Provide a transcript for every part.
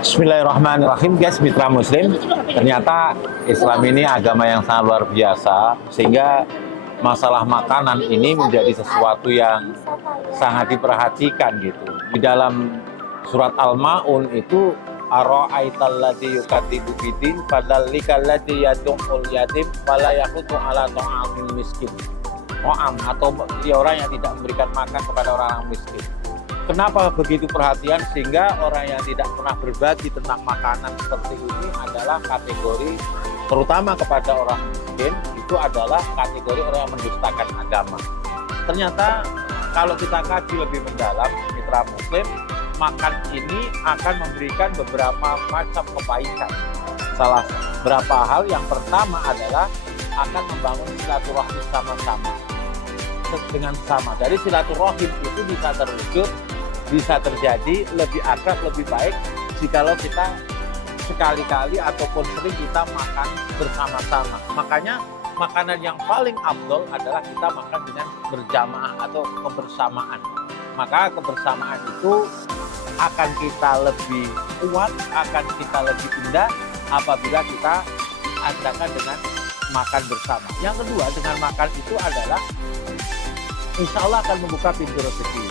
Bismillahirrahmanirrahim, guys, mitra muslim. Ternyata Islam ini agama yang sangat luar biasa, sehingga masalah makanan ini menjadi sesuatu yang sangat diperhatikan gitu. Di dalam surat Al-Ma'un itu ara'aital ladzi yukadzibu bidin fadzalikal ladzi yad'ul yatim wala yaqutu ala ta'amil miskin. Ta'am atau orang yang tidak memberikan makan kepada orang miskin. Kenapa begitu perhatian sehingga orang yang tidak pernah berbagi tentang makanan seperti ini adalah kategori, terutama kepada orang miskin, itu adalah kategori orang yang mendustakan agama. Ternyata kalau kita kaji lebih mendalam, mitra muslim, makan ini akan memberikan beberapa macam kebaikan. Salah beberapa hal, yang pertama adalah akan membangun silaturahmi sama-sama dengan sama. Dari silaturahim itu bisa terwujud, bisa terjadi lebih akrab, lebih baik jikalau kita sekali-kali ataupun sering kita makan bersama-sama. Makanya makanan yang paling afdol adalah kita makan dengan berjamaah atau kebersamaan. Maka kebersamaan itu akan kita lebih kuat, akan kita lebih indah apabila kita adakan dengan makan bersama. Yang kedua, dengan makan itu adalah insya Allah akan membuka pintu rezeki.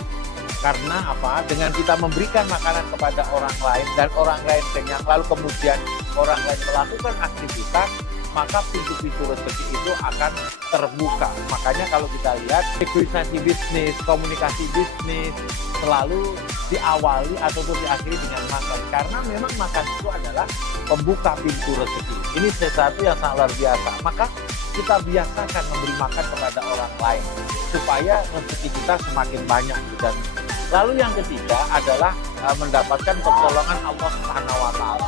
Karena apa? Dengan kita memberikan makanan kepada orang lain dan orang lain kenyang, lalu kemudian orang lain melakukan aktivitas, maka pintu-pintu rezeki itu akan terbuka. Makanya kalau kita lihat negosiasi bisnis, komunikasi bisnis selalu diawali ataupun diakhiri dengan makan. Karena memang makan itu adalah pembuka pintu rezeki. Ini sesuatu yang sangat luar biasa. Maka kita biasakan memberi makan kepada orang lain supaya rezeki kita semakin banyak. Dan lalu yang ketiga adalah mendapatkan pertolongan Allah Subhanahu wa Ta'ala.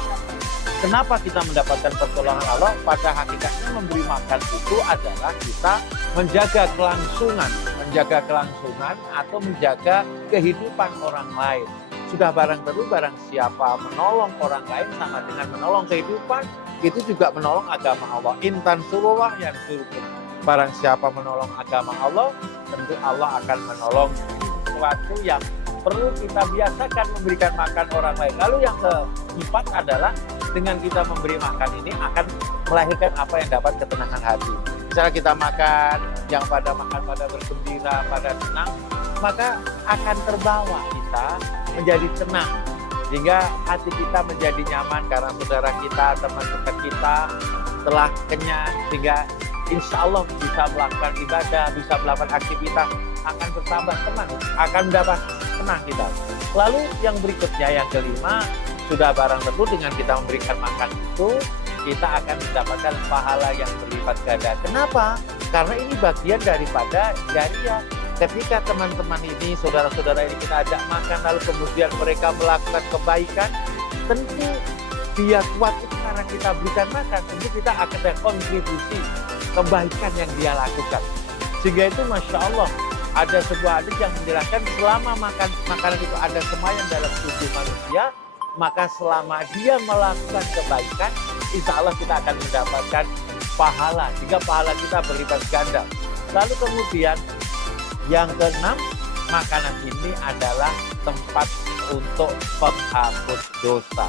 Kenapa kita mendapatkan pertolongan Allah? Pada hakikatnya memberi makan itu adalah kita menjaga kelangsungan atau menjaga kehidupan orang lain. Sudah barang tentu barang siapa menolong orang lain sama dengan menolong kehidupan, itu juga menolong agama Allah. Intan surullah yang surga. Barang siapa menolong agama Allah, tentu Allah akan menolong. Sesuatu yang perlu kita biasakan memberikan makan orang lain. Lalu yang keempat adalah dengan kita memberi makan ini akan melahirkan apa yang dapat ketenangan hati. Misalnya kita makan, yang pada makan pada bergembira, pada senang, maka akan terbawa kita menjadi tenang. Sehingga hati kita menjadi nyaman karena saudara kita, teman dekat kita telah kenyang, sehingga insya Allah bisa melakukan ibadah, bisa melakukan aktivitas, akan bertambah tenang, akan mendapat tenang kita. Lalu yang berikutnya, yang kelima, sudah barang tentu dengan kita memberikan makan itu, kita akan mendapatkan pahala yang berlipat ganda. Kenapa? Karena ini bagian daripada jariah. Ketika teman-teman ini, saudara-saudara ini kita ajak makan, lalu kemudian mereka melakukan kebaikan, tentu dia kuat itu karena kita berikan makan, tentu kita akan ada kontribusi kebaikan yang dia lakukan. Sehingga itu Masya Allah, ada sebuah hadis yang menjelaskan selama makanan itu ada semayang dalam tubuh manusia, maka selama dia melakukan kebaikan, insya Allah kita akan mendapatkan pahala, sehingga pahala kita berlipat ganda. Lalu kemudian yang keenam, makanan ini adalah tempat untuk penghapus dosa.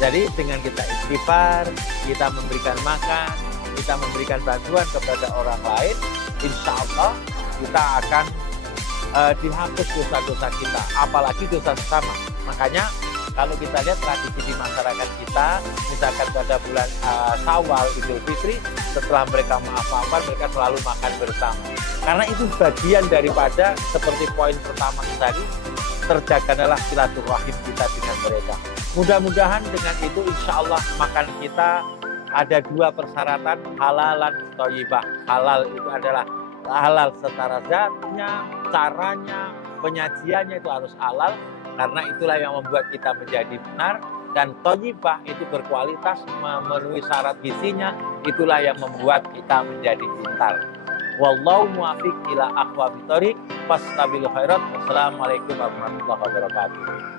Jadi dengan kita istighfar, kita memberikan makan, kita memberikan bantuan kepada orang lain, insya Allah kita akan dihapus dosa-dosa kita, apalagi dosa sesama. Makanya kalau kita lihat tradisi di masyarakat kita, misalkan pada bulan Syawal, Idul Fitri, setelah mereka maaf-maafan, mereka selalu makan bersama. Karena itu bagian daripada seperti poin pertama tadi, terjagalah silaturahim kita dengan mereka. Mudah-mudahan dengan itu insya Allah makan kita ada dua persyaratan, halal dan thayyibah. Halal itu adalah halal secara zatnya, caranya, penyajiannya itu harus halal, karena itulah yang membuat kita menjadi benar. Dan thayyibah itu berkualitas, memenuhi syarat gizinya, itulah yang membuat kita menjadi pintar. Wallahu muwaffiq ila aqwamit thoriq, fastabiqul khairat. Wassalamualaikum warahmatullahi wabarakatuh.